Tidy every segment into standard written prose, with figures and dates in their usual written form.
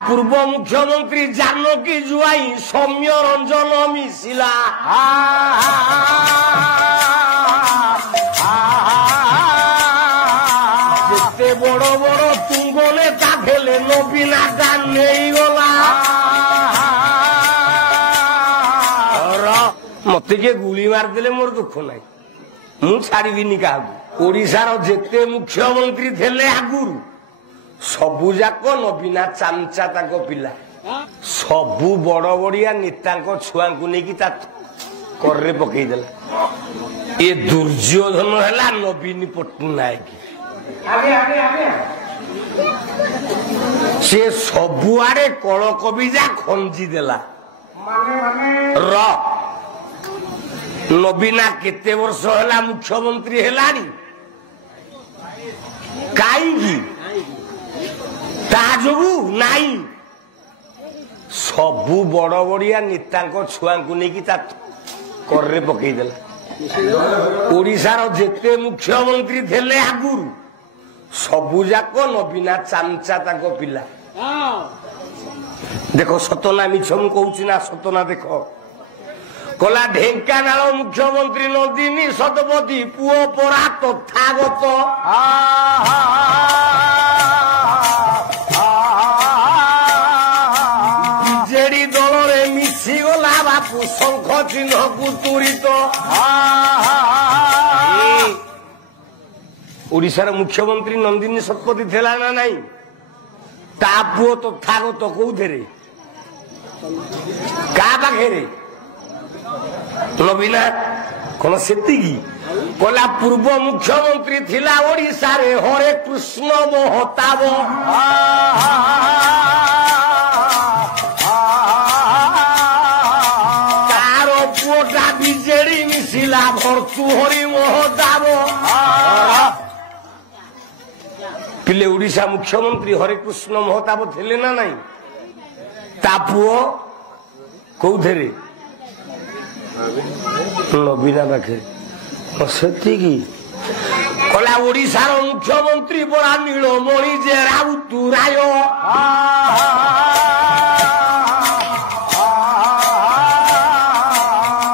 पूर्व मुख्यमंत्री जानकी जुआई सौम्य रंजन मिशिला जिते बड़ बड़ तुंग नेता थे नबीना गान नहीं गला मत किए गुली मारदे मोर दुख ना मु छाड़बी क्या ओडिशार जेते मुख्यमंत्री थे आगुरु सबू जाक नबीना चामचा ताको पिला सबू बड़ बड़िया नेता छुआ को लेकिन करे पकईदेला ये दुर्योधन है नवीन पट्टनायक से सबुआड़े कल कबिजा खंजी देला नबीना केते वर्ष है मुख्यमंत्री है कहीं ताजबू नाई सबू बड़ बड़िया नेता छुआ को लेकिन करे पकईदेला ओडिशार जेते मुख्यमंत्री थे आगुरु सबू जाक नबीना चामचा ताको पिला देखो सतना मिछ मु कहूँ ना सतना देख कला ढेंकानाल मुख्यमंत्री नंदिनी शतपथी पुओ परा तथागत बीजेडी दल रे मिशिगला बापू शंख चिन्ह को तुरित ओडिशार मुख्यमंत्री नंदिनी शतपथी थेला ना नहीं ता पुओ तथागत कौथे का पाखे नबीना कौन से कला पूर्व मुख्यमंत्री थिला ओडिशा रे हरे कृष्ण महताब तार पुओटा बीजेडी मिशिला भरतु हरि महताब पिले ओडिशा मुख्यमंत्री हरे कृष्ण महताब थिले ना नहीं ता पुओ कौथे नबीना पाखे से कला ओडिशार मुख्यमंत्री बड़ा नीलमणि जे राउतराय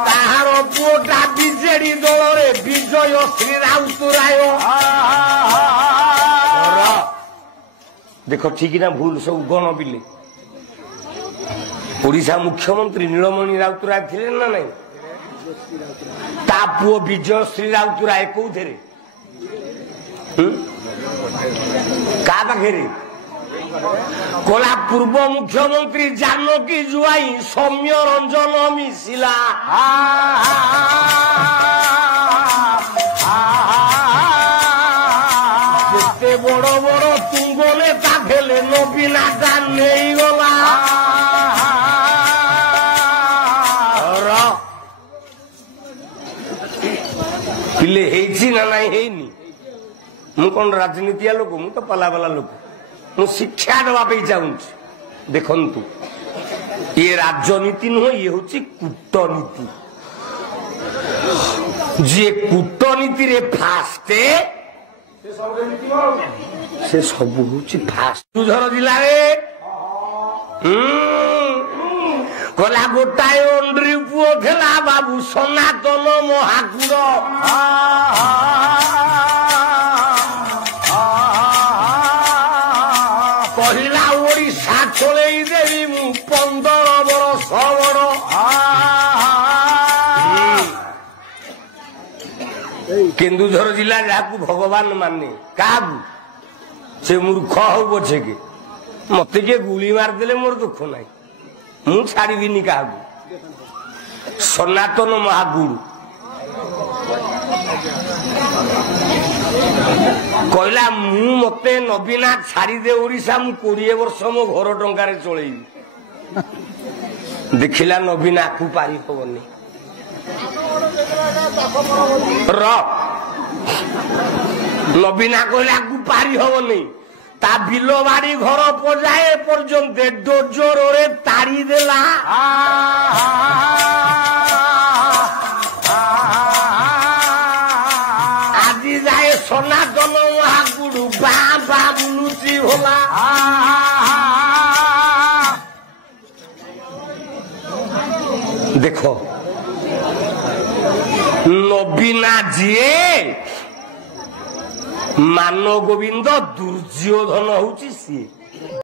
ताहार पुओटा बीजेडी दल रे विजय श्री राउतराय देखो ठीक ना भूल सब गण बिले ओडिशा मुख्यमंत्री नीलमणि राउतराय थिले ना नहीं ता पुओ विजय श्री राउतराय कौथे का पाखे कला पूर्व मुख्यमंत्री जानकी जुआई सौम्य रंजन मिशिला जिते बड़ बड़ तुंग नेता थे नबीना गान नहीं गला पिले ना नहीं हेनी मु कौन राजनीतिया लोक मु तो पलावाला लोक मु शिक्षा देवाई चाहूँ देखु ये राजनीति नुह ये हूँ कूटनीति जी कूटनीति रे फास्टे से सब हूँ फास्ट केन्दुझर जिले कला गोटाए अंड्री पुओ थेला बाबू सनातन महाकुड़ कहला ओडिशा चलई देवी मु 15 बरस बड़ केन्दुझर जिला जहाँ भगवान माने क्या से मूर्ख हो पछे के मत किए गुली मारदे मोर दुख ना मु छाड़बी क्या सनातन महागुरु कहला मु मते नबीना छाड़दे ओडिशा मु 20 वर्ष मो घर टंकार चलैबी देखिला नबीना को पारी हबनी नबीना कहला को पारी हबनी ता बिलो बाड़ी घर पजाए पर्यंत डोजर रे ताड़ी देला आज जाए सनातन महागुरु बा बा बुलुची होला देख नबीना जीए मान गोविंद दुर्योधन हूँ सी